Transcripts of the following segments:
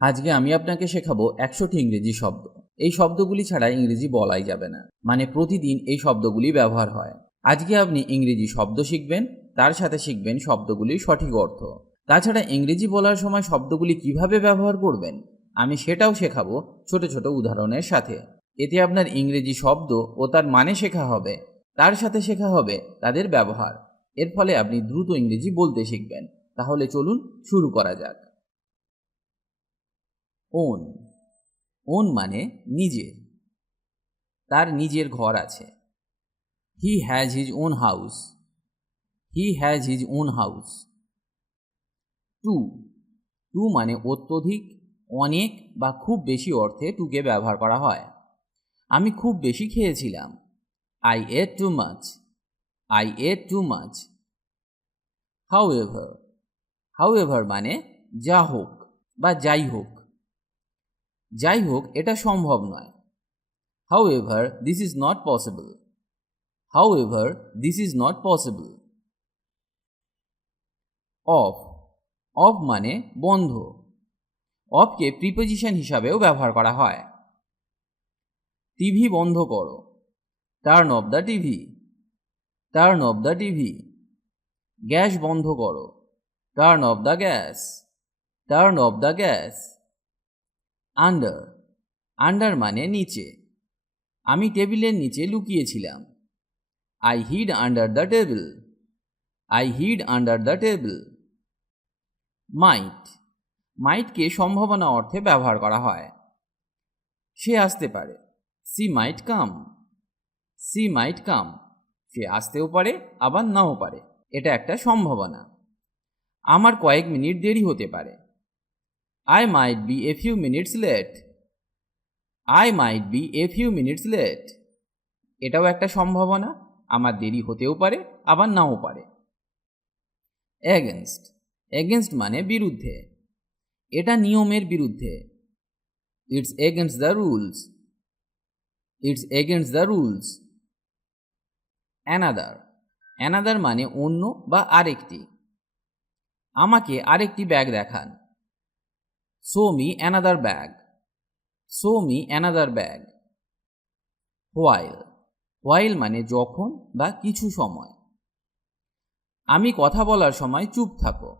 আজকে আমি আপনাকে শেখাবো 100টি ইংরেজি শব্দ। এই শব্দগুলি ছাড়া ইংরেজি বলাই যাবে না, মানে প্রতিদিন এই শব্দগুলি ব্যবহার হয়। আজকে আপনি ইংরেজি শব্দ শিখবেন, তার সাথে শিখবেন শব্দগুলির সঠিক অর্থ। তাছাড়া ইংরেজি বলার সময় শব্দগুলি কিভাবে ব্যবহার করবেন আমি সেটাও শেখাবো ছোট ছোট উদাহরণের সাথে। এতে আপনার ইংরেজি শব্দ ও তার মানে শেখা হবে, তার সাথে শেখা হবে তাদের ব্যবহার। এর ফলে আপনি দ্রুত ইংরেজি বলতে শিখবেন। তাহলে চলুন শুরু করা যাক। ওন। ওন মানে নিজের, তার নিজের ঘর আছে। He has his own house. He has his own house. Too. Too মানে অত্যধিক, অনেক বা খুব বেশি অর্থে টুকে ব্যবহার করা হয়। আমি খুব বেশি খেয়েছিলাম। I ate too much. I ate too much. However. However মানে যা হোক বা যাই হোক। যাই হোক এটা সম্ভব নয়। However, this is not possible. However, this is not possible. Off. Off মানে বন্ধ। অফকে প্রিপোজিশন হিসাবেও ব্যবহার করা হয়। টিভি বন্ধ করো। Turn off the TV. Turn off the TV. Gas বন্ধ করো। Turn off the gas. Turn off the gas. Under. Under মানে নিচে। আমি টেবিলের নিচে লুকিয়েছিলাম। I hid under the table. I hid under the table. Might. মাইটকে সম্ভাবনা অর্থে ব্যবহার করা হয়। সে আসতে পারে। She might come. She might come. সে আসতেও পারে আবার নাও পারে, এটা একটা সম্ভাবনা। আমার কয়েক মিনিট দেরি হতে পারে। I might be a few minutes late. I might be a few minutes late. এটাও একটা সম্ভাবনা, আমার দেরি হতেও পারে আবার নাও পারে। এগেনস্ট। এগেনস্ট মানে বিরুদ্ধে, এটা নিয়মের বিরুদ্ধে। It's against the rules. It's against the rules. Another. Another মানে অন্য বা আরেকটি। আমাকে আরেকটি ব্যাগ দেখান। Show me another bag. Show me another bag. While. While মানে যখন বা কিছু সময়। আমি কথা বলার সময় চুপ থাকো।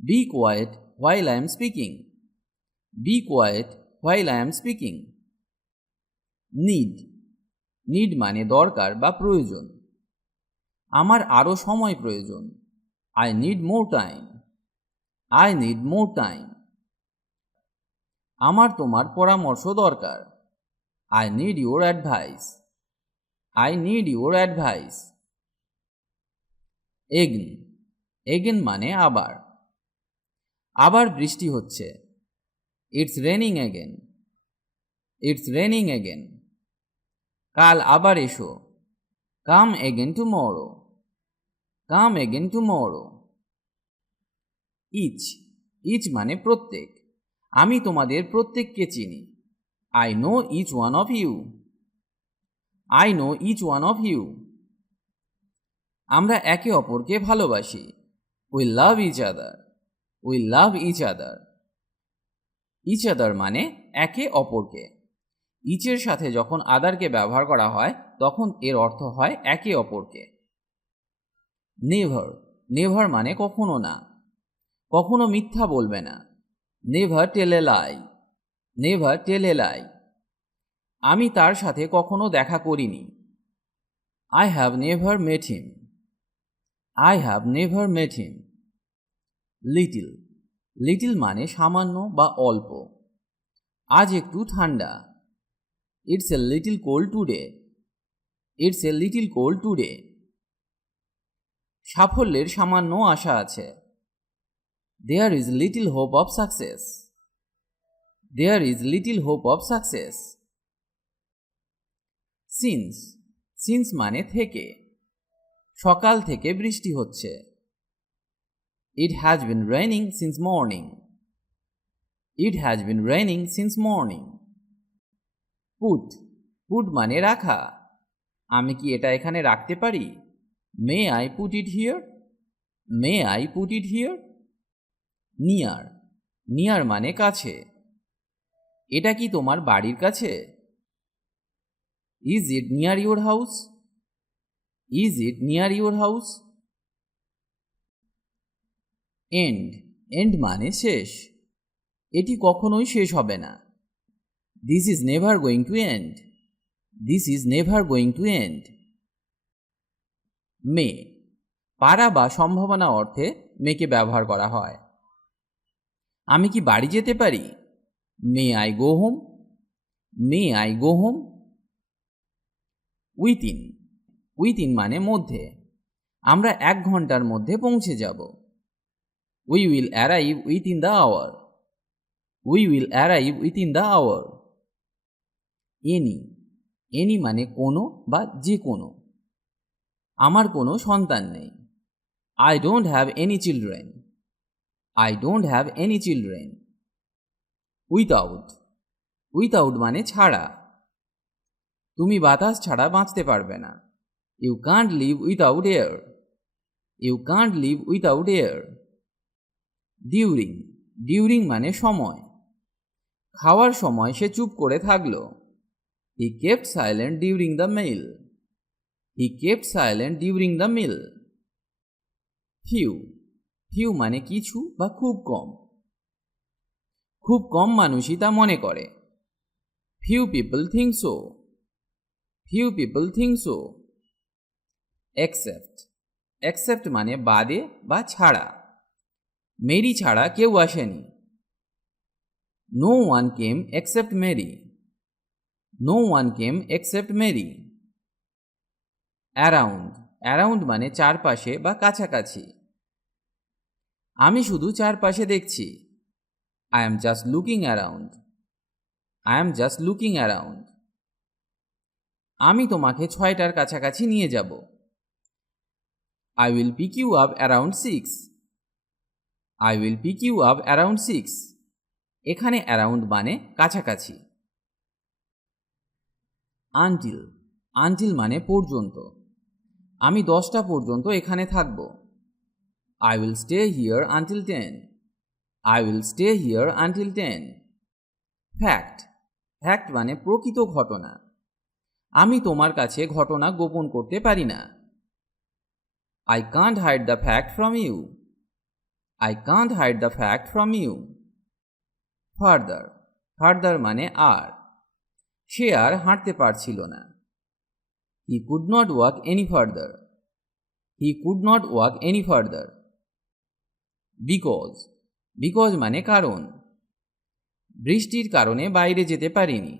Be quiet while I am speaking. Be quiet while I am speaking. Need. Need মানে দরকার বা প্রয়োজন। আমার আরও সময় প্রয়োজন। I need more time. I need more time. আমার তোমার পরামর্শ দরকার। I need your advice. I need your advice. Again. Again মানে আবার। আবার বৃষ্টি হচ্ছে। It's raining again. It's raining again. কাল আবার এসো। Come again tomorrow. Come again tomorrow. Each. Each মানে প্রত্যেক। আমি তোমাদের প্রত্যেককে চিনি। I know each one of you. I know each one of you. আমরা একে অপরকে ভালোবাসি। We love each other. We love each other. Each other মানে একে অপরকে। ইচের সাথে যখন আদারকে ব্যবহার করা হয় তখন এর অর্থ হয় একে অপরকে। নেভার। নেভার মানে কখনো না। কখনো মিথ্যা বলবে না। Never tell a lie. Never tell a lie. আমি তার সাথে কখনো দেখা করিনি। I have never met him. I have never met him. Little. Little মানে সামান্য বা অল্প। আজ একটু ঠান্ডা। It's a little cold today. It's a little cold today. সাফল্যের সামান্য আশা আছে। There is little hope of success. There is little hope of success. Since. Since মানে থেকে। সকাল থেকে বৃষ্টি হচ্ছে। It has been raining since morning. It has been raining since morning. Put. Put মানে রাখা। আমি কি এটা এখানে রাখতে পারি? May I put it here. May I put it here. Near. Near মানে কাছে। এটা কি তোমার বাড়ির কাছে? Is it near your house? Is it near your house? End, end মানে শেষ। এটি কখনোই শেষ হবে না। This is never going to end. This is never going to end. May, পারা বা সম্ভাবনা অর্থে মেকে ব্যবহার করা হয়। আমি কি বাড়ি যেতে পারি? May I go home? May I go home? Within, within মানে মধ্যে। আমরা 1 ঘন্টার মধ্যে পৌঁছে যাব। We will arrive within the hour. We will arrive within the hour. Any, any মানে কোনো বা যে কোনো। আমার কোনো সন্তান নেই। I don't have any children. I don't have any children. Without, without মানে ছাড়া। তুমি বাতাস ছাড়া বাঁচতে পারবে না। You can't live without air. You can't live without air. During, during মানে সময়। খাওয়ার সময় সে চুপ করে থাকলো। He kept silent during the meal. He kept silent during the meal. Few, few মানে কিছু বা খুব কম। খুব কম মানুষই তা মনে করে। Few people think so. Few people think so. Accept, accept মানে বাদে বা ছাড়া। মেরি ছাড়া কেউ আসেনি। No one came except Mary. No one came except Mary. Around, around মানে চারপাশে বা কাছাকাছি। আমি শুধু চারপাশে দেখছি। I am just looking around. I am just looking around. আমি তোমাকে 6টার কাছাকাছি নিয়ে যাব। I will pick you up around 6। I will pick you up around 6। এখানে অ্যারাউন্ড মানে কাছাকাছি। আনটিল, আনটিল মানে পর্যন্ত। আমি 10টা পর্যন্ত এখানে থাকব। I will stay here until 10। I will stay here until 10। Fact, fact মানে প্রকৃত ঘটনা। আমি তোমার কাছে ঘটনা গোপন করতে পারি না। I can't hide the fact from you. I can't hide the fact from you. Further, further মানে আর। সে আর হাঁটতে পারছিল না। He could not walk any further. He could not walk any further. Because, because মানে কারণ। বৃষ্টির কারণে বাইরে যেতে পারিনি।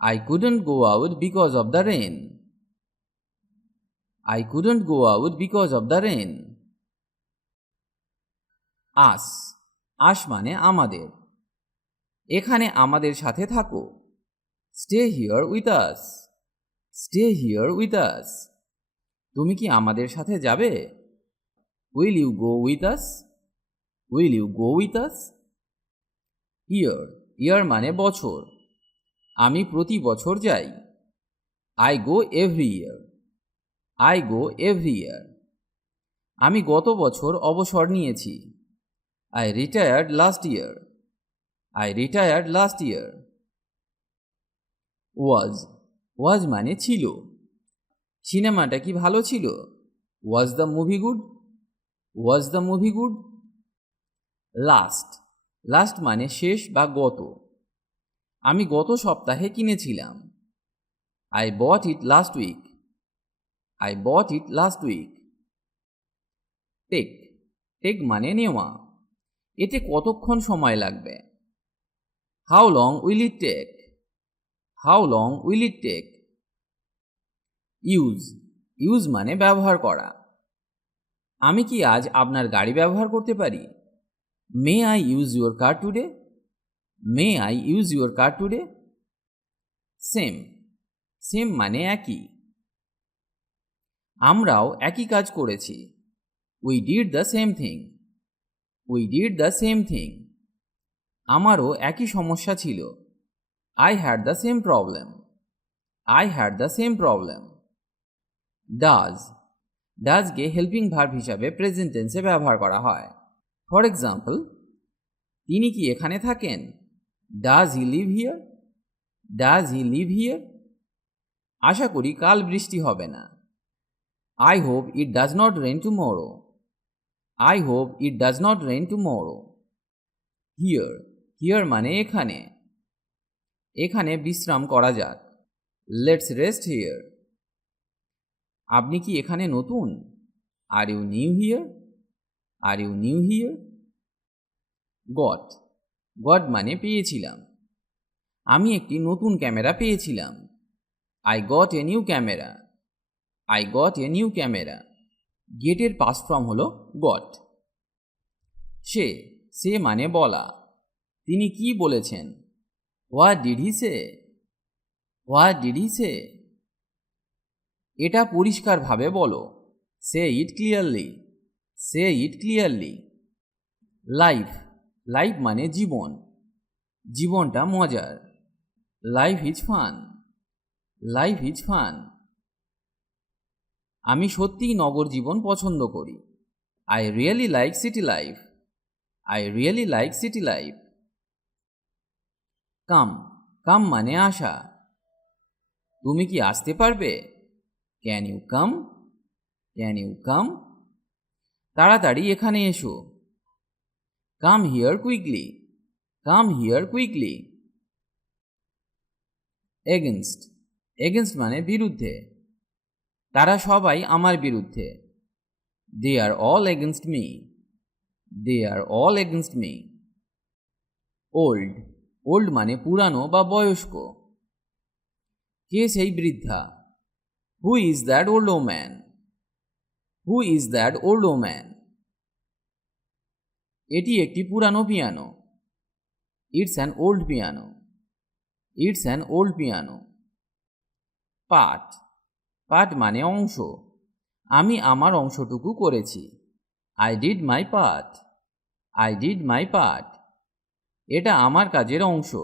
I couldn't go out because of the rain. I couldn't go out because of the rain. Us, us মানে আমাদের। এখানে আমাদের সাথে থাকো। Stay here with us. Stay here with us. তুমি কি আমাদের সাথে যাবে? Will you go with us? Will you go with us? Year, year মানে বছর। আমি প্রতি বছর যাই। I go every year. I go every year. আমি গত বছর অবসর নিয়েছি। I retired last year. I retired last year. Was, was মানে ছিল। সিনেমাটা কি ভালো ছিল? Was the movie good? Was the movie good? Last, last মানে শেষ বা গত। আমি গত সপ্তাহে কিনেছিলাম। I bought it last week. I bought it last week. Take, take মানে নেওয়া। এতে কতক্ষণ সময় লাগবে? How long will it take? How long will it take? Use, use মানে ব্যবহার করা। আমি কি আজ আপনার গাড়ি ব্যবহার করতে পারি? May I use your car today? May I use your car today? Same, same মানে একই। আমরাও একই কাজ করেছি। We did the same thing. We did the same thing. আমারও একই সমস্যা ছিল। I had the same problem. I had the same problem. Does, does K helping verb হিসাবে প্রেজেন্ট টেন্সে ব্যবহার করা হয়। ফর এক্সাম্পল, তিনি কি এখানে থাকেন? Does he live here? Does he live here? আশা করি কাল বৃষ্টি হবে না। I hope it does not rain tomorrow. I hope it does not rain tomorrow. Here, here মানে এখানে। এখানে বিশ্রাম করা যাক। Let's rest here. আপনি কি এখানে নতুন? Are you new here? Are you new here? Got, got মানে পেয়েছিলাম। আমি একটি নতুন ক্যামেরা পেয়েছিলাম। I got a new camera. I got a new camera. গেটের পাস্ট ফর্ম হলো গট। সে, সে মানে বলা। তিনি কি বলেছেন? What did he say? What did he say? এটা পরিষ্কারভাবে বলো। Say it clearly. Say it clearly. Life, life মানে জীবন। জীবনটা মজার। Life is fun. Life is fun. আমি সত্যিই নগর জীবন পছন্দ করি। I really like city life. I really like city life. Come, come মানে আসা। তুমি কি আসতে পারবে? Can you come? Can you come? তাড়াতাড়ি এখানে এসো। Come here quickly. Come here quickly. Against, against মানে বিরুদ্ধে। তারা সবাই আমার বিরুদ্ধে। They are all against me. They are all against me. Old, old মানে পুরানো বা বয়স্ক। কে সেই বৃদ্ধা? Who is that old woman? Who is that old woman? এটি একটি পুরানো piano. It's an old piano. It's an old piano. Part, part মানে অংশ। আমি আমার অংশটুকু করেছি। I did my part. I did my part. এটা আমার কাজের অংশ।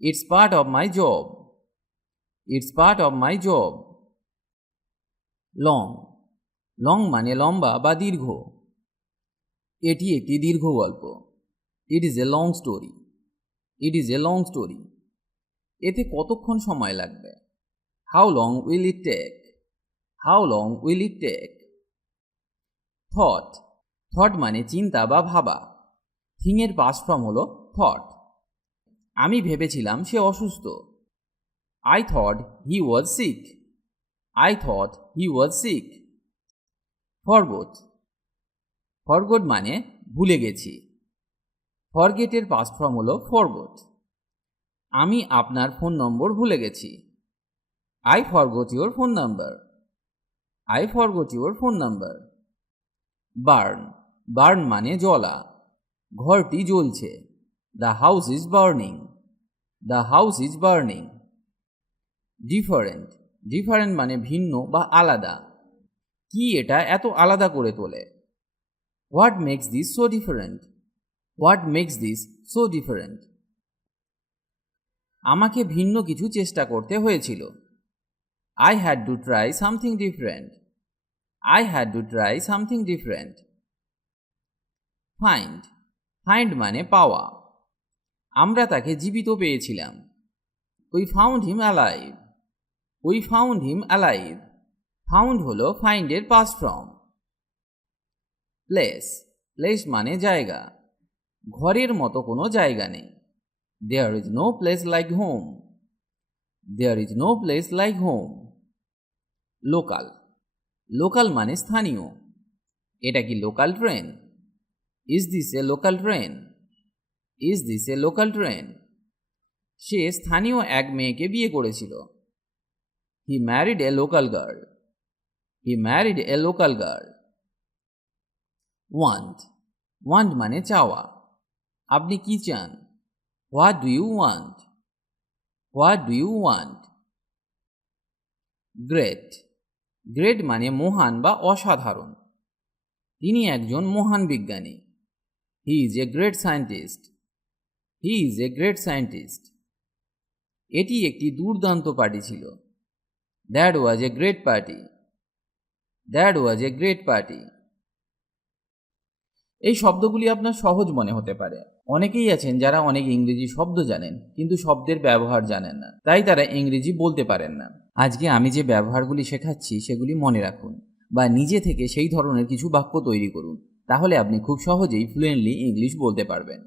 It's part of my job. It's part of my job. Long, long মানে লম্বা বা দীর্ঘ। এটি একটি দীর্ঘ গল্প। It is a long story. It is a long story. এতে কতক্ষণ সময় লাগবে? How long will it take? How long will it take? Thought, thought মানে চিন্তা বা ভাবা। থিংয়ের পাস্ট ফর্ম হলো থট। আমি ভেবেছিলাম সে অসুস্থ। I thought he was sick. I thought he was sick. Forgot, forgot মানে ভুলে গেছি। ফরগেটের পাস্ট ফর্ম হলো ফরগট। আমি আপনার ফোন নম্বর ভুলে গেছি। I forgot your phone number. I forgot your phone number. Burn, burn মানে জ্বলা। ঘরটি জ্বলছে। The house is burning. The house is burning. Different, different মানে ভিন্ন বা আলাদা। কি এটা এত আলাদা করে তোলে? What makes this so different? What makes this so different? আমাকে ভিন্ন কিছু চেষ্টা করতে হয়েছিল। I had to try something different. I had to try something different. Find, find মানে পাওয়া। আমরা তাকে জীবিত পেয়েছিলাম। We found him alive. We found him alive. Found হলো ফাইন্ডের পাস্ট ফর্ম। প্লেস, প্লেস মানে জায়গা। ঘরের মতো কোনো জায়গা নেই। There is no place like home. There is no place like home. Local, local মানে স্থানীয়। এটা কি local train? Is this a local train? Is this a local train? সে স্থানীয় এক মেয়েকে বিয়ে করেছিল। He married a local girl. He married a local girl. Want, want মানে চাওয়া। আপনি কি চান? What do you want? What do you want? Great, great মানে মহান বা অসাধারণ। তিনি একজন মহান বিজ্ঞানী। He is a great scientist. He is a great scientist. এটি একটি দুর্দান্ত পার্টি ছিল। That was a great party. That was a great party. এই শব্দগুলি আপনার সহজ মনে হতে পারে। অনেকেই আছেন যারা অনেক ইংরেজি শব্দ জানেন কিন্তু শব্দের ব্যবহার জানেন না, তাই তারা ইংরেজি বলতে পারেন না। আজকে আমি যে ব্যবহারগুলি শেখাচ্ছি সেগুলি মনে রাখুন বা নিজে থেকে সেই ধরনের কিছু বাক্য তৈরি করুন, তাহলে আপনি খুব সহজেই ফ্লুয়েন্টলি ইংলিশ বলতে পারবেন।